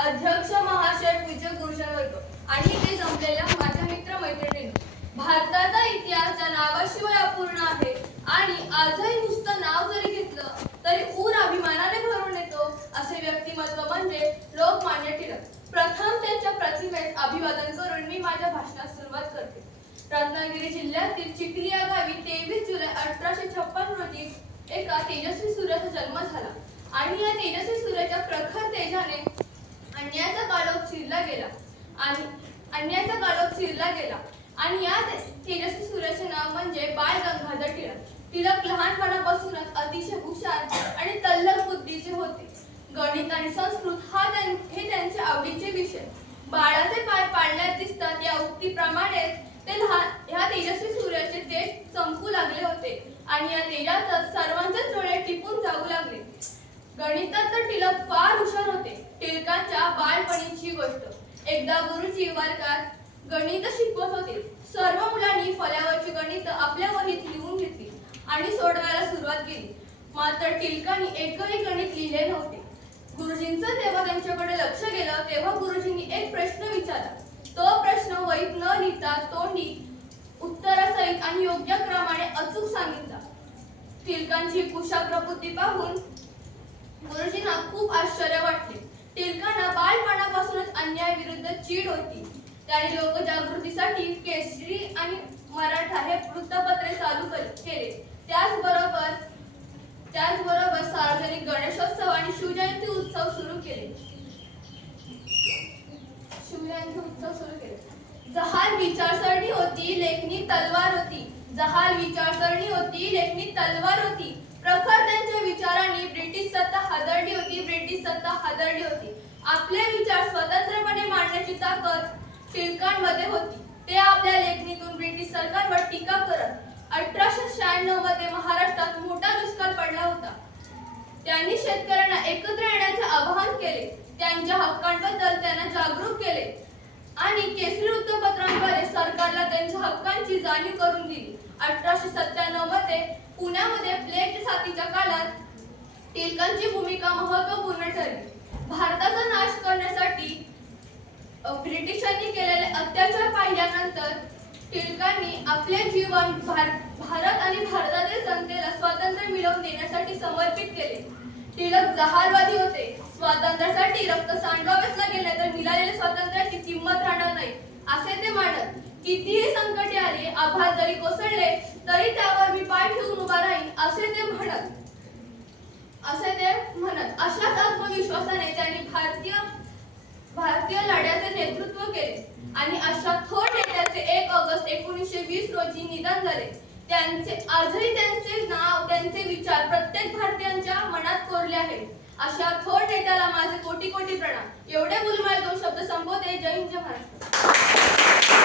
अध्यक्ष महाशय विजय गुरुजन आणि ते जमलेल्या माझ्या मित्र मैत्रिणी. भारताचा इतिहास ज्या नावाशिवाय अपूर्ण आहे. आणि आजही नुसतं नाव जरी घेतलं तरी ऊर अभिमानाने भरून येतो असे व्यक्तिमत्व म्हणजे लोकमान्य टिळक. प्रथम त्यांच्या प्रतिमेस अभिवादन करून मी माझ्या भाषणास सुरुवात करते. रत्नागिरी जिल्ह्यातील चिखली या गावी तेवीस जुलै अठराशे छप्पन रोजी एका तेजस्वी सूर्याचा जन्म झाला. आणि या तेजस्वी सूर्याच्या प्रखर तेजाने अन्यायाचा काळोख चिरला गेला आणि अन्यायाचा काळोख चिरला गेला. आणि या तेजस्वी सूर्याचे नाव म्हणजे बाळ गंगाधर टिळक. टिळक लहानपणापासूनच अतिशय हुशार आणि तल्लख बुद्धीचे होते. गणित आणि संस्कृत हा त्यां- हे त्यांचे आवडीचे विषय. बाळाचे पाय पाळण्यात दिसतात या उक्तीप्रमाणेच ते लहान ह्या तेजस्वी सूर्याचे तेज चमकू लागले होते. आणि या तेजातच सर्वांचे डोळे टिपून जाऊ लागले. गणितात तर टिळक फार हुशार होते. टिळकांच्या बालपणीची गोष्ट. एकदा गुरुजी वर्गात गणित शिकवत होते. सर्व मुलांनी फळ्यावरची गणित आपल्या वहीत लिहून घेतली आणि सोडवायला सुरुवात केली. मात्र टिळकांनी एकही गणित लिहिले नव्हते. गुरुजींचं जेव्हा त्यांच्याकडे लक्ष गेलं तेव्हा गुरुजींनी एक प्रश्न विचारला. तो प्रश्न वहीत न लिहिता तोंडी उत्तरासहित आणि योग्य क्रमाने अचूक सांगितला. टिळकांची कुशा प्रबुद्धी पाहून गुरुजींना खूप आश्चर्य वाटले. टिळकांना बालपणापासूनच अन्यायाविरुद्ध चीड होती. त्यांनी लोकजागृतीसाठी केसरी आणि मराठा हे वृत्तपत्रे चालू केले. त्याचबरोबर त्याचबरोबर सार्वजनिक गणेशोत्सव आणि शिवजयंती उत्सव सुरू केले. शिवजयंती उत्सव सुरू केले. जहाल विचारसरणी होती लेखनी तलवार होती. जहाल विचारसरणी होती लेखनी तलवार होती. प्रखर त्यांच्या विचारांनी ब्रिटिश सत्ता हादरली होती ब्रिटिश सत्ता हादरली होती आपले विचार स्वतंत्रपणे मांडण्याची ताकद टिळकांमध्ये होती. ते आपल्या लेखणीतून ब्रिटिश सरकारवर टीका करत अठराशे शहाण्णवमध्ये महाराष्ट्रात मोठा दुष्काळ पडला होता. त्यांनी शेतकऱ्यांना एकत्र येण्याचे आवाहन केले. त्यांच्या हक्कांबद्दल त्यांना जागरूक केले. आणि केसरी वृत्तपत्रांद्वारे सरकारला त्यांच्या हक्कांची जाणीव करून दिली. अठराशे सत्त्याण्णवमध्ये पुण्यामध्ये प्लेग साथीच्या काळात टिळकांची भूमिका महत्त्वपूर्ण ठरली. पाहिल्यानंतर टिळकांनी आपले जीवन भार- भारत आणि भारतातील जनतेला स्वातंत्र्य मिळवून देण्यासाठी समर्पित केले. टिळक जहालवादी होते. स्वातंत्र्यासाठी रक्त सांडवावेच लागेल नाही तर मिळालेल्या स्वातंत्र्याची किंमत राहणार नाही. असे ते मानत कितीही संकटे आले आभार जरी कोसळले तरी त्यावर मी पाय ठेवून उभा राहीन असे ते म्हणत. असे ते म्हणत. अशाच आत्मविश्वासाने त्यांनी भारतीय भारतीय लढ्याचे नेतृत्व केले. आणि अशा थोर नेत्याचे एक ऑगस्ट एकोणीसशे वीस रोजी निधन झाले. त्यांचे आजही त्यांचे नाव त्यांचे विचार प्रत्येक भारतीयांच्या मनात कोरले आहेत. अशा थोर नेत्याला माझे कोटी कोटी प्रणाम. एवढे मुलमाळ दोन शब्द संबोधे जय हिंद जय महाराष्ट्र.